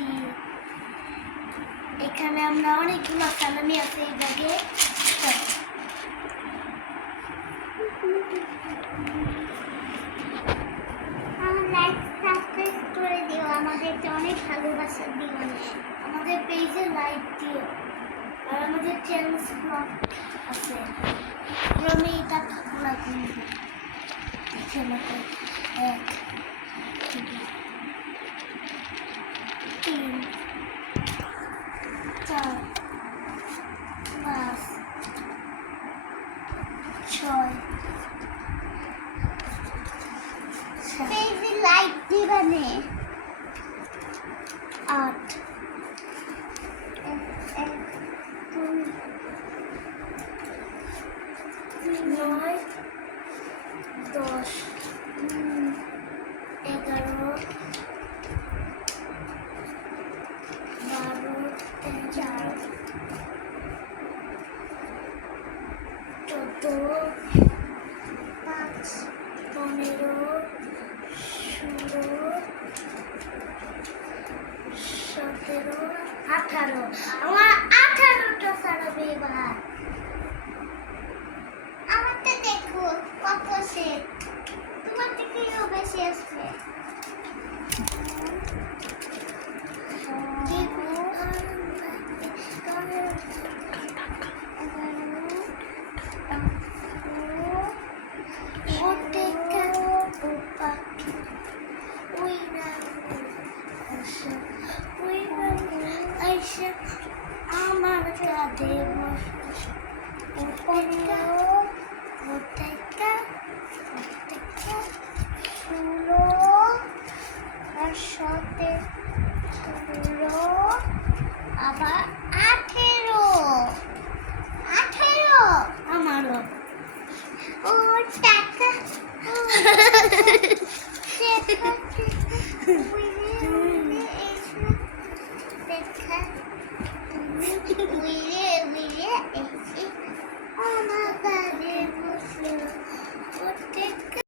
নিয়েছি। এখানে আমরা অনেকগুলো সালামি আছে এই ব্যাগে। লাইক সাবস্ক্রাইব করে দিও, আমাদেরকে অনেক ভালোবাসা দিও, আমাদের পেজে লাইক দিও। আর আমাদের চ্যানেল ব্লগ আছে, আমি এটা খোলা করব। এখানে 1 2 3 4 5 6 পেজে লাইক দিবানে 8 1 2 9 10 11 12 13 14 5 15 16 17 18 আমার 18টা সারাবে এবার। আমারটা দেখো কত সেট, তোমার থেকেও বেশি আসবে। আমার কাঁধে ষোলো আর 17 আবার